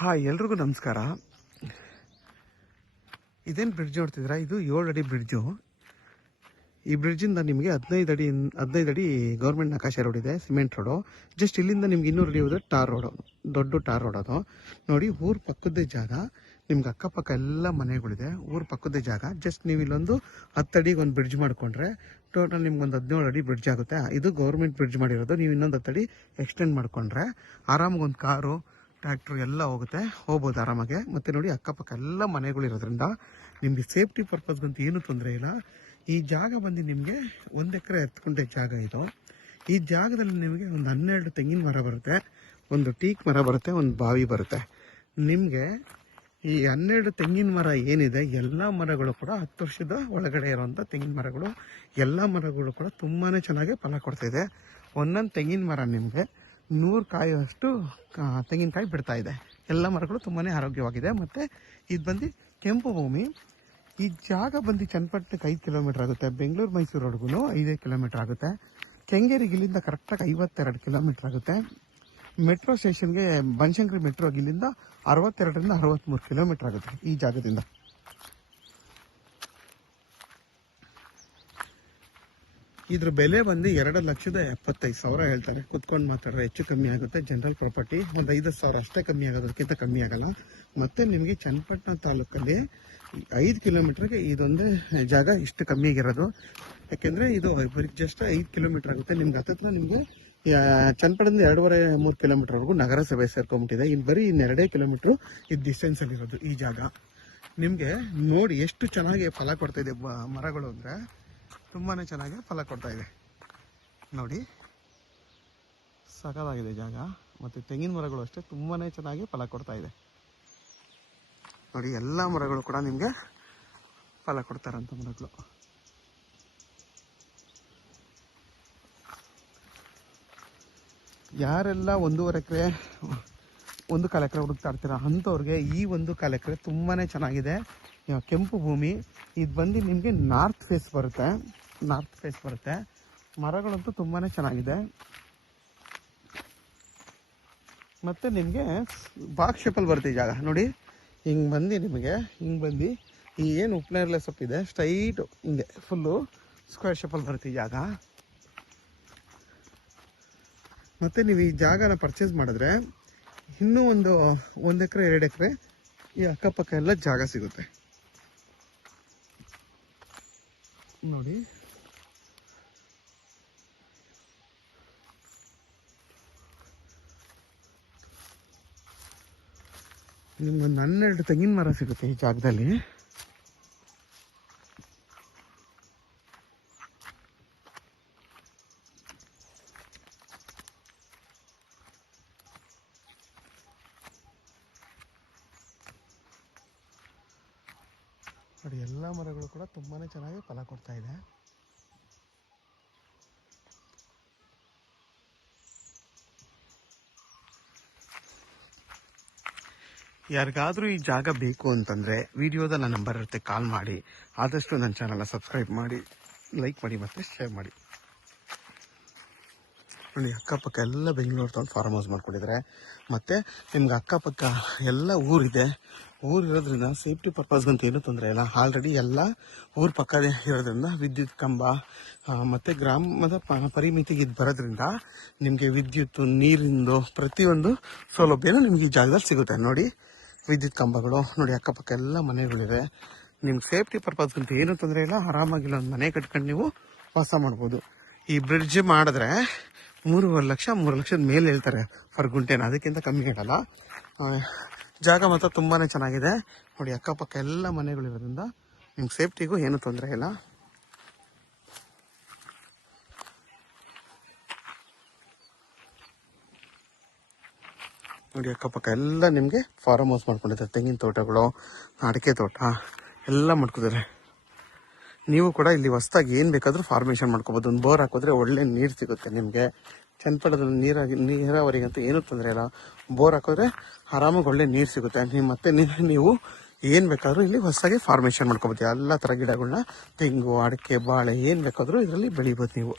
Hi, ಎಲ್ರಿಗೂ ನಮಸ್ಕಾರ. ಇದೇನು ಬ್ರಿಡ್ಜ್ ನೋಡ್ತಿದ್ದೀರಾ? ಇದು 7 ಅಡಿ ಬ್ರಿಡ್ಜು. ಈ ಬ್ರಿಡ್ಜಿಂದ ನಿಮಗೆ 15 ಅಡಿ ಗೌರ್ಮೆಂಟ್ ನಕಾಶೆ ರೋಡ್ ಇದೆ, ಸಿಮೆಂಟ್ ರೋಡು. ಜಸ್ಟ್ ಇಲ್ಲಿಂದ ನಿಮ್ಗೆ 200 ಅಡಿ ಹೋದ್ರೆ ಟಾರ್ ರೋಡು, ದೊಡ್ಡ ಟಾರ್ ರೋಡ್ ಅದು. ನೋಡಿ, ಊರ ಪಕ್ಕದೇ ಜಾಗ. ನಿಮ್ಗೆ ಅಕ್ಕಪಕ್ಕ ಎಲ್ಲ ಮನೆಗಳಿದೆ, ಊರ ಪಕ್ಕದೇ ಜಾಗ. ಜಸ್ಟ್ ನೀವು ಇಲ್ಲೊಂದು 10 ಅಡಿಗೆ ಒಂದು ಬ್ರಿಡ್ಜ್ ಮಾಡ್ಕೊಂಡ್ರೆ ಟೋಟಲ್ ನಿಮ್ಗೊಂದು 17 ಅಡಿ ಬ್ರಿಡ್ಜ್ ಆಗುತ್ತೆ. ಇದು ಗೌರ್ಮೆಂಟ್ ಬ್ರಿಡ್ಜ್ ಮಾಡಿರೋದು. ನೀವು ಇನ್ನೊಂದು 10 ಅಡಿ ಎಕ್ಸ್ಟೆಂಡ್ ಮಾಡ್ಕೊಂಡ್ರೆ ಆರಾಮಾಗಿ ಒಂದು ಕಾರು, ಟ್ರ್ಯಾಕ್ಟ್ರು ಎಲ್ಲ ಹೋಗ್ಬೋದು ಆರಾಮಾಗೆ. ಮತ್ತು ನೋಡಿ, ಅಕ್ಕಪಕ್ಕ ಎಲ್ಲ ಮನೆಗಳಿರೋದ್ರಿಂದ ನಿಮಗೆ ಸೇಫ್ಟಿ ಪರ್ಪಸ್ಗಂತೂ ಏನೂ ತೊಂದರೆ ಇಲ್ಲ. ಈ ಜಾಗ ಬಂದು ನಿಮಗೆ 1 ಎಕರೆ 10 ಗುಂಟೆ ಜಾಗ ಇದು. ಈ ಜಾಗದಲ್ಲಿ ನಿಮಗೆ ಒಂದು 12 ತೆಂಗಿನ ಮರ ಬರುತ್ತೆ, ಒಂದು ಟೀಕ್ ಮರ ಬರುತ್ತೆ, ಒಂದು ಬಾವಿ ಬರುತ್ತೆ. ನಿಮಗೆ ಈ 12 ತೆಂಗಿನ ಮರ ಏನಿದೆ, ಎಲ್ಲ ಮರಗಳು ಕೂಡ 10 ವರ್ಷದ ಒಳಗಡೆ ಇರುವಂಥ ತೆಂಗಿನ ಮರಗಳು. ಎಲ್ಲ ಮರಗಳು ಕೂಡ ತುಂಬಾ ಚೆನ್ನಾಗಿ ಫಲ ಕೊಡ್ತಾಯಿದೆ. ಒಂದೊಂದು ತೆಂಗಿನ ಮರ ನಿಮಗೆ 100 ಕಾಯಿಯಷ್ಟು ತೆಂಗಿನಕಾಯಿ ಬಿಡ್ತಾ ಇದೆ. ಎಲ್ಲ ಮರಗಳು ತುಂಬಾ ಆರೋಗ್ಯವಾಗಿದೆ. ಮತ್ತು ಇದು ಬಂದು ಕೆಂಪು ಭೂಮಿ. ಈ ಜಾಗ ಬಂದು ಚನ್ನಪಟ್ಟಣಕ್ಕೆ 5 ಕಿಲೋಮೀಟರ್ ಆಗುತ್ತೆ. ಬೆಂಗಳೂರು ಮೈಸೂರು ರೋಡ್ಗೂ 5 ಕಿಲೋಮೀಟರ್ ಆಗುತ್ತೆ. ಕೆಂಗೇರಿಗೆ ಇಲ್ಲಿಂದ ಕರೆಕ್ಟಾಗಿ 52 ಕಿಲೋಮೀಟರ್ ಆಗುತ್ತೆ. ಮೆಟ್ರೋ ಸ್ಟೇಷನ್ಗೆ ಬನಶಂಕರಿ ಮೆಟ್ರೋಗೆ ಇಲ್ಲಿಂದ 62ರಿಂದ 63 ಕಿಲೋಮೀಟರ್ ಆಗುತ್ತೆ ಈ ಜಾಗದಿಂದ. ಇದ್ರ ಬೆಲೆ ಬಂದು 2,75,000 ಹೇಳ್ತಾರೆ. ಕುತ್ಕೊಂಡು ಮಾತಾಡಿದ್ರೆ ಹೆಚ್ಚು ಕಮ್ಮಿ ಆಗುತ್ತೆ. ಜನರಲ್ ಪ್ರಾಪರ್ಟಿ ಒಂದು 5,000 ಅಷ್ಟೇ ಕಮ್ಮಿ ಆಗೋದಕ್ಕಿಂತ ಕಮ್ಮಿ ಆಗಲ್ಲ. ಮತ್ತು ನಿಮಗೆ ಚನ್ನಪಟ್ಟಣ ತಾಲೂಕಲ್ಲಿ 5 ಕಿಲೋಮೀಟ್ರಿಗೆ ಇದೊಂದೇ ಜಾಗ ಇಷ್ಟು ಕಮ್ಮಿಗಿರೋದು. ಯಾಕೆಂದರೆ ಇದು ಜಸ್ಟ್ 5 ಕಿಲೋಮೀಟರ್ ಆಗುತ್ತೆ. ನಿಮ್ಗೆ ಹತ್ತಿರ ನಿಮಗೆ ಚನ್ನಪಟ್ಟಣದಿಂದ 2.5-3 ಕಿಲೋಮೀಟರ್ವರೆಗೂ ನಗರಸಭೆ ಸೇರ್ಕೊಂಡ್ಬಿಟ್ಟಿದೆ. ಇನ್ನು ಬರೀ 2 ಕಿಲೋಮೀಟ್ರು ಇದು ಡಿಸ್ಟೆನ್ಸಲ್ಲಿರೋದು ಈ ಜಾಗ. ನಿಮಗೆ ನೋಡಿ ಎಷ್ಟು ಚೆನ್ನಾಗಿ ಫಲ ಕೊಡ್ತಾಯಿದೆ ಮರಗಳು ಅಂದರೆ ತುಂಬಾ ಚೆನ್ನಾಗಿ ಫಲ ಕೊಡ್ತಾ ಇದೆ. ನೋಡಿ, ಸಖತ್ತಾಗಿದೆ ಜಾಗ. ಮತ್ತು ತೆಂಗಿನ ಮರಗಳು ಅಷ್ಟೇ ತುಂಬಾ ಚೆನ್ನಾಗಿ ಫಲ ಕೊಡ್ತಾ ಇದೆ. ನೋಡಿ, ಎಲ್ಲ ಮರಗಳು ಕೂಡ ನಿಮಗೆ ಫಲ ಕೊಡ್ತಾರಂಥ ಮರಗಳು. ಯಾರೆಲ್ಲ 1.5 ಎಕರೆ 1/4 ಎಕರೆ ಹುಡುಕ್ತಾ ಇರ್ತೀರ ಅಂಥವ್ರಿಗೆ ಈ 1/4 ಎಕರೆ ತುಂಬಾ ಚೆನ್ನಾಗಿದೆ. ಕೆಂಪು ಭೂಮಿ. ಇದು ಬಂದು ನಿಮಗೆ ನಾರ್ತ್ ಫೇಸ್ ಬರುತ್ತೆ. ಮರಗಳಂತೂ ತುಂಬಾ ಚೆನ್ನಾಗಿದೆ. ಮತ್ತು ನಿಮಗೆ ಬಾಕ್ಸ್ ಶೇಪಲ್ಲಿ ಬರುತ್ತೆ ಈ ಜಾಗ. ನೋಡಿ, ಹಿಂಗೆ ಬಂದು ಈ ಏನು ಉಪ್ಪನೇರಳೆ ಸೊಪ್ಪಿದೆ ಸ್ಟ್ರೈಟು ಹಿಂಗೆ ಫುಲ್ಲು ಸ್ಕ್ವೇರ್ ಶೇಪಲ್ಲಿ ಬರುತ್ತೆ ಈ ಜಾಗ. ಮತ್ತು ನೀವು ಈ ಜಾಗನ ಪರ್ಚೇಸ್ ಮಾಡಿದ್ರೆ ಇನ್ನೂ 1 ಎಕರೆ 2 ಎಕರೆ ಈ ಅಕ್ಕಪಕ್ಕ ಎಲ್ಲ ಜಾಗ ಸಿಗುತ್ತೆ. ನೋಡಿ, ನಿಮ್ಗೊಂದು 12 ತೆಂಗಿನ ಮರ ಸಿಗುತ್ತೆ ಈ ಜಾಗದಲ್ಲಿ. ನೋಡಿ, ಎಲ್ಲ ಮರಗಳು ಕೂಡ ತುಂಬಾ ಚೆನ್ನಾಗಿ ಫಲ ಕೊಡ್ತಾ ಇದೆ. ಯಾರಿಗಾದರೂ ಈ ಜಾಗ ಬೇಕು ಅಂತಂದರೆ ವಿಡಿಯೋದ ನನ್ನ ನಂಬರ್ ಇರುತ್ತೆ, ಕಾಲ್ ಮಾಡಿ. ಆದಷ್ಟು ನನ್ನ ಚಾನಲ್ನ ಸಬ್ಸ್ಕ್ರೈಬ್ ಮಾಡಿ, ಲೈಕ್ ಮಾಡಿ ಮತ್ತು ಶೇರ್ ಮಾಡಿ. ನೋಡಿ, ಅಕ್ಕಪಕ್ಕ ಎಲ್ಲ ಬೆಂಗಳೂರು ತಂದು ಫಾರ್ಮ್ ಹೌಸ್ ಮಾಡ್ಕೊಂಡಿದ್ದಾರೆ. ಮತ್ತು ನಿಮ್ಗೆ ಅಕ್ಕಪಕ್ಕ ಎಲ್ಲ ಊರಿದೆ. ಊರಿರೋದ್ರಿಂದ ಸೇಫ್ಟಿ ಪರ್ಪಸ್ಗಂತ ಏನೂ ತೊಂದರೆ ಇಲ್ಲ. ಆಲ್ರೆಡಿ ಎಲ್ಲ ಊರ ಪಕ್ಕದೇ ಇರೋದ್ರಿಂದ ವಿದ್ಯುತ್ ಕಂಬ ಮತ್ತು ಗ್ರಾಮದ ಪರಿಮಿತಿಗೆ ಇದು ಬರೋದ್ರಿಂದ ನಿಮಗೆ ವಿದ್ಯುತ್, ನೀರಿಂದು ಪ್ರತಿಯೊಂದು ಸೌಲಭ್ಯನೂ ನಿಮ್ಗೆ ಈ ಜಾಗದಲ್ಲಿ ಸಿಗುತ್ತೆ. ನೋಡಿ, ವಿದ್ಯುತ್ ಕಂಬಗಳು. ನೋಡಿ, ಅಕ್ಕಪಕ್ಕ ಎಲ್ಲ ಮನೆಗಳಿವೆ. ನಿಮ್ಗೆ ಸೇಫ್ಟಿ ಪರ್ಪಸ್ಗಂತ ಏನೂ ತೊಂದರೆ ಇಲ್ಲ. ಆರಾಮಾಗಿಲ್ಲ ಒಂದು ಮನೆ ಕಟ್ಕೊಂಡು ನೀವು ವಾಸ ಮಾಡ್ಬೋದು. ಈ ಬ್ರಿಡ್ಜ್ ಮಾಡಿದ್ರೆ 3 ಲಕ್ಷದ ಮೇಲೆ ಹೇಳ್ತಾರೆ ಫರ್ ಗುಂಟೆನ, ಅದಕ್ಕಿಂತ ಕಮ್ಮಿ ಹೇಳಲ್ಲ. ಜಾಗ ಮಾತ್ರ ತುಂಬಾ ಚೆನ್ನಾಗಿದೆ. ನೋಡಿ, ಅಕ್ಕಪಕ್ಕ ಎಲ್ಲ ಮನೆಗಳಿರೋದ್ರಿಂದ ನಿಮ್ಗೆ ಸೇಫ್ಟಿಗೂ ಏನೂ ತೊಂದರೆ ಇಲ್ಲ. ನೋಡಿ, ಅಕ್ಕಪಕ್ಕ ಎಲ್ಲ ನಿಮಗೆ ಫಾರ್ಮ್ ಹೌಸ್ ಮಾಡ್ಕೊಂಡಿದ್ದಾರೆ. ತೆಂಗಿನ ತೋಟಗಳು, ಅಡಿಕೆ ತೋಟ ಎಲ್ಲ ಮಾಡ್ಕೊಂಡಿದ್ದಾರೆ. ನೀವು ಕೂಡ ಇಲ್ಲಿ ಹೊಸದಾಗಿ ಏನು ಬೇಕಾದರೂ ಫಾರ್ಮೇಷನ್ ಮಾಡ್ಕೋಬೋದು. ಒಂದು ಬೋರ್ ಹಾಕಿದ್ರೆ ಒಳ್ಳೆ ನೀರು ಸಿಗುತ್ತೆ ನಿಮಗೆ. ಚನ್ನಪಟ್ಟಣದಲ್ಲಿ ನೀರಾವರಿಗಂತೂ ಏನೂ ತೊಂದರೆ ಇಲ್ಲ. ಬೋರ್ ಹಾಕಿದ್ರೆ ಆರಾಮಾಗಿ ಒಳ್ಳೆ ನೀರು ಸಿಗುತ್ತೆ. ಮತ್ತೆ ನೀವು ಏನು ಬೇಕಾದರೂ ಇಲ್ಲಿ ಹೊಸದಾಗಿ ಫಾರ್ಮೇಷನ್ ಮಾಡ್ಕೋಬೋದು. ಎಲ್ಲ ಥರ ಗಿಡಗಳನ್ನ, ತೆಂಗು, ಅಡಿಕೆ, ಬಾಳೆ ಏನು ಬೇಕಾದರೂ ಇದರಲ್ಲಿ ಬೆಳಿಬೋದು ನೀವು.